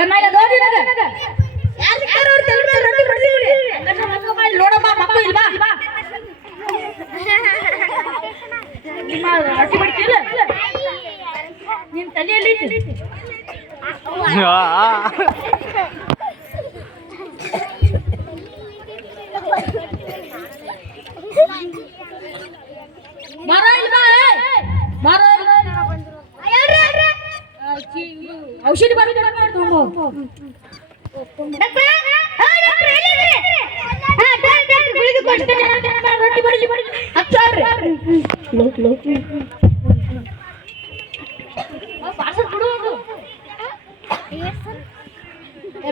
ಏನಾಗದ ನಿನಗ ಯಾರು ಸಿಕ್ಕಾರ ಅವ್ರ ತಲೆ ಮೇಲೆ ರೊಟ್ಟಿ ಬಡ್ದಿವ್ರಿ ಮಕ್ಕ ಮಾಡಿ ನೋಡಮ್ಮ ಮಕ್ಕ ಇಲ್ಲ ನಿಮ್ಮ ರೊಟ್ಟಿ ಬಡ್ತಿಲ್ಲ ನಿನ್ನ ತಲೆಯಲ್ಲಿ ಐತಿ ಮಾರೋ ಇಲ್ಲ ಮಾರೋ ಔಷಧಿ ಬರೋದು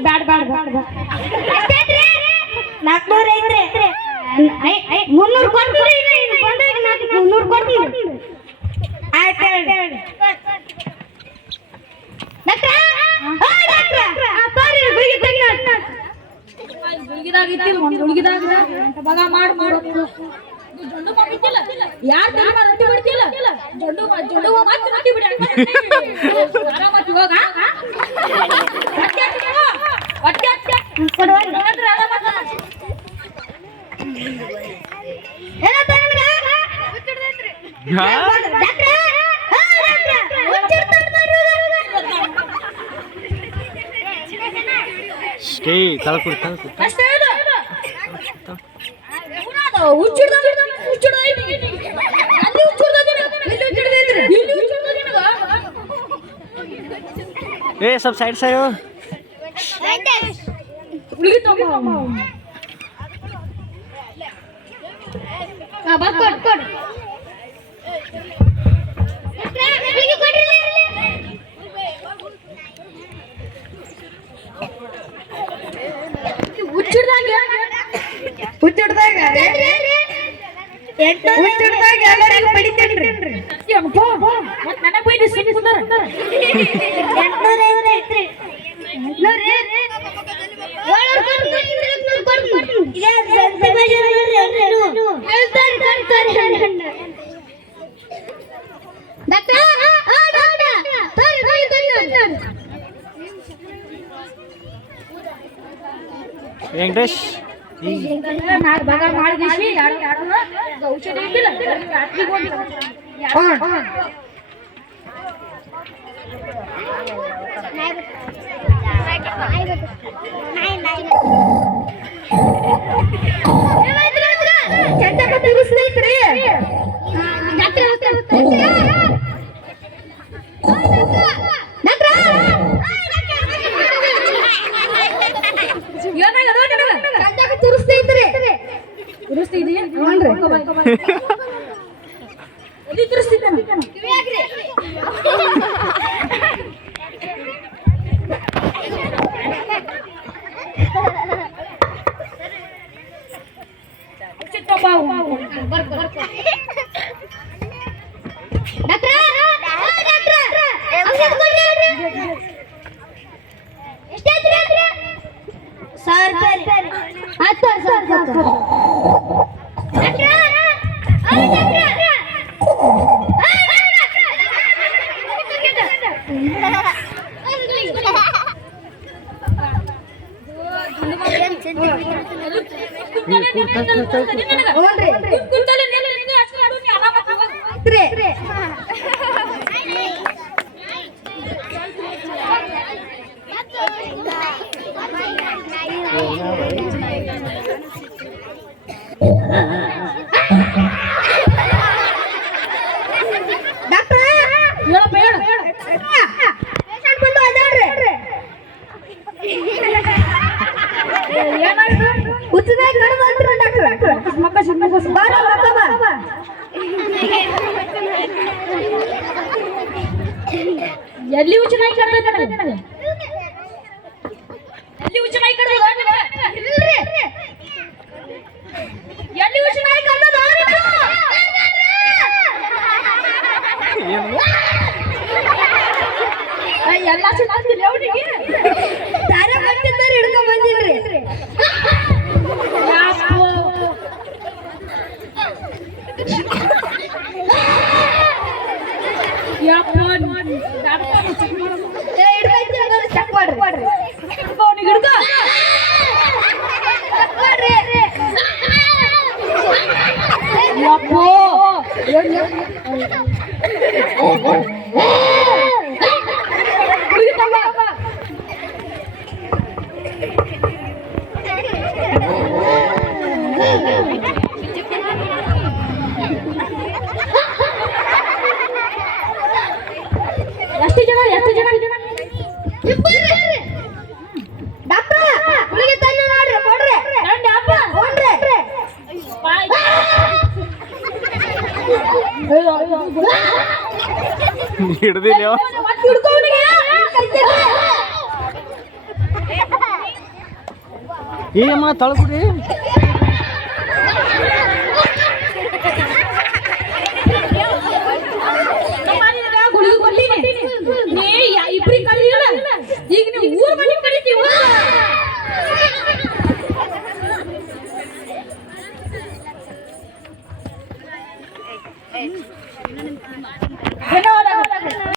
ಬ್ಯಾಡ ಬ್ಯಾಡ ಬ್ಯಾಡ 400 ಐತ್ರಿ 300 ಕೊಡ್ತೀವಿ 300 ಕೊಡ್ತೀವಿ ಆಯ್ತು ಬಗ ಯಾರು ರೊಟ್ಟಿ ಬಿಡ್ತಿಲ್ಲ ಜೊಂಡು ರೊಟ್ಟಿ ಬಿಡಿ ತಲಕುಡಿ ए सब साइड से हो ಹುಚ್ಚಿಡ್ದಾಗ ಎಲ್ಲರಿಗೂ ಬಡಿತೇನ್ರಿ ನನಗೆ ಬೈದಿ ವೆಂಕಟೇಶ್ ಭಾಗ ಮಾಡಿಸಿ ಔಷಧಿ ಇದ್ದಿಲ್ಲ ಸ್ನೇಹಿತರೆ ಎಲ್ಲಿ ಉಚ್ಚನಾಯಿ ಕಡ್ದ ಎಲ್ಲಿ ಉಚ್ಚನಾಯಿ ಕಡ್ದ ಎಲ್ಲಿ ಉಚ್ಚನಾಯಿ ಕಡ್ದ ಎಲ್ಲ ಚೆನ್ನಾಗಿಲ್ಲ ಅವನಿಗೆ ತಾರಾ ಮಾಡ್ತಿದ್ದಾರೆ ಹಿಡ್ಕೊಂಡ್ ಬಂದಿಲ್ರಿ ಚೆಕ್ ಮಾಡ್ರಿ ಎಷ್ಟು ಜನ ಡಾಕ್ಟರ್ ಗುಳಿಗೆ ತಂದು ನೋಡ್ರಿ ಕೊಡ್ರಿ ಕೊಡ್ರಿ ಹಿಡ್ದಿಲ್ಲ ಏಮ್ಮ ತಳಕುಡಿ